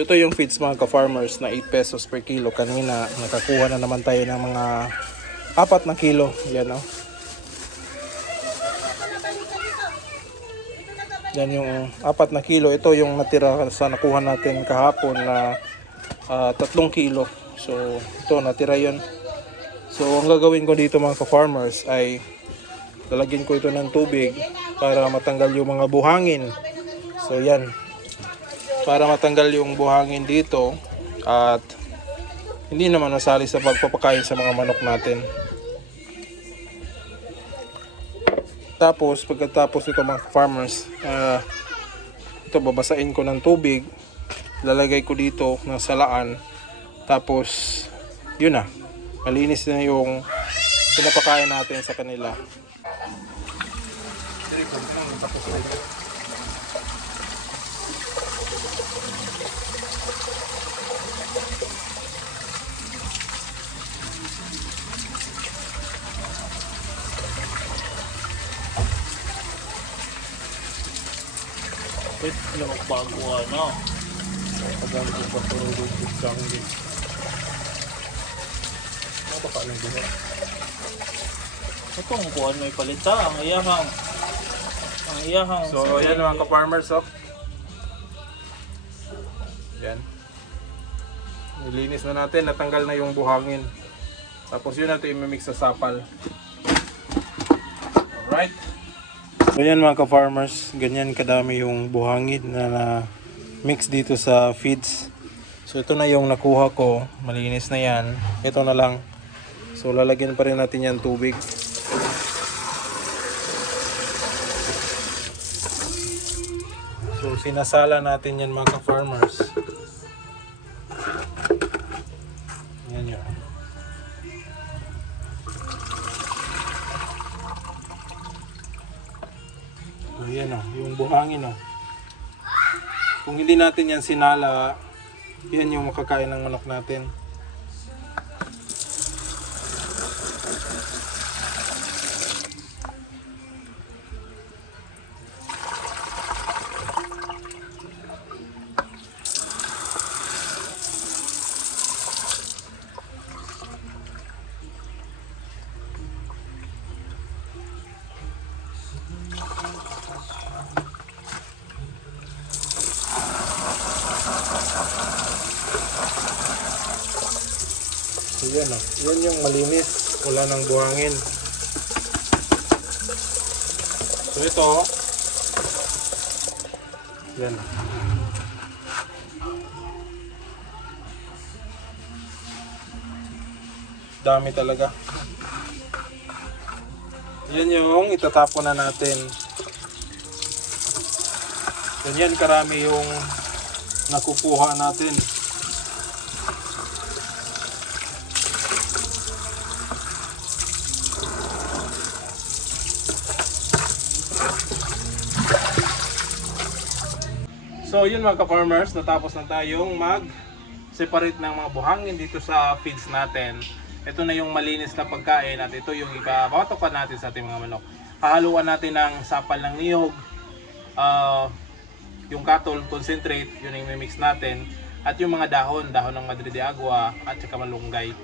So ito yung feeds mga ka-farmers na 8 pesos per kilo. Kanina nakakuha na naman tayo ng mga 4 na kilo. Yan o. Yan yung 4 na kilo. Ito yung natira sa nakuha natin kahapon na 3 kilo. So ito natira yun. So ang gagawin ko dito mga ka-farmers ay lalagyan ko ito ng tubig para matanggal yung mga buhangin. So yan. Para matanggal yung buhangin dito at hindi naman masali sa pagpapakain sa mga manok natin. Tapos pagkatapos ito mga farmers, ito babasain ko ng tubig, lalagay ko dito ng salaan, tapos yun na, malinis na yung pinapakain natin sa kanila. Wait, na magbago ano. Pagkakit ko pa ito yung sa akin din. Ano ba ka lang din? Itong kuhan may palita, ang iyahang. Ang iyahang. So yan mga ka-farmers oh. Yan. Nilinis na natin, natanggal na yung buhangin. Tapos yun natin imimix sa sapal. Alright. So yan mga ka-farmers, ganyan kadami yung buhangin na mix dito sa feeds. So ito na yung nakuha ko, malinis na yan. Ito na lang. So lalagyan pa rin natin yan tubig. So sinasala natin yan mga ka-farmers. Yan yun. So yan o, yung buhangin o. Kung hindi natin yan sinala, yan yung makakain ng manok natin. So yan o, yan yung malinis, wala ng buhangin. So ito, yan. Dami talaga. Yan yung itatapon na natin. Ganyan karami yung nakukuha natin. So yun mga ka-farmers, natapos na tayong mag-separate ng mga buhangin dito sa feeds natin. Ito na yung malinis na pagkain at ito yung ipapatukan natin sa ating mga manok. Hahaluan natin ng sapal ng niyog, yung cattle concentrate, yun yung mix natin, at yung mga dahon ng Madre de Agua at saka malunggay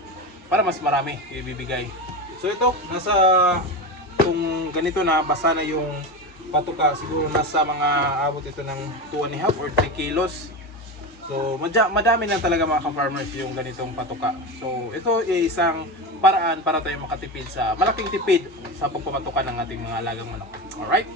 para mas marami ibibigay. So ito, kung ganito na, basa na yung patuka, siguro nasa mga abot ito ng 2.5 or 3 kilos. So madami na talaga mga ka-farmers yung ganitong patuka. So ito ay isang paraan para tayo makatipid sa malaking tipid sa pagpapatuka ng ating mga alagang manok. Alright?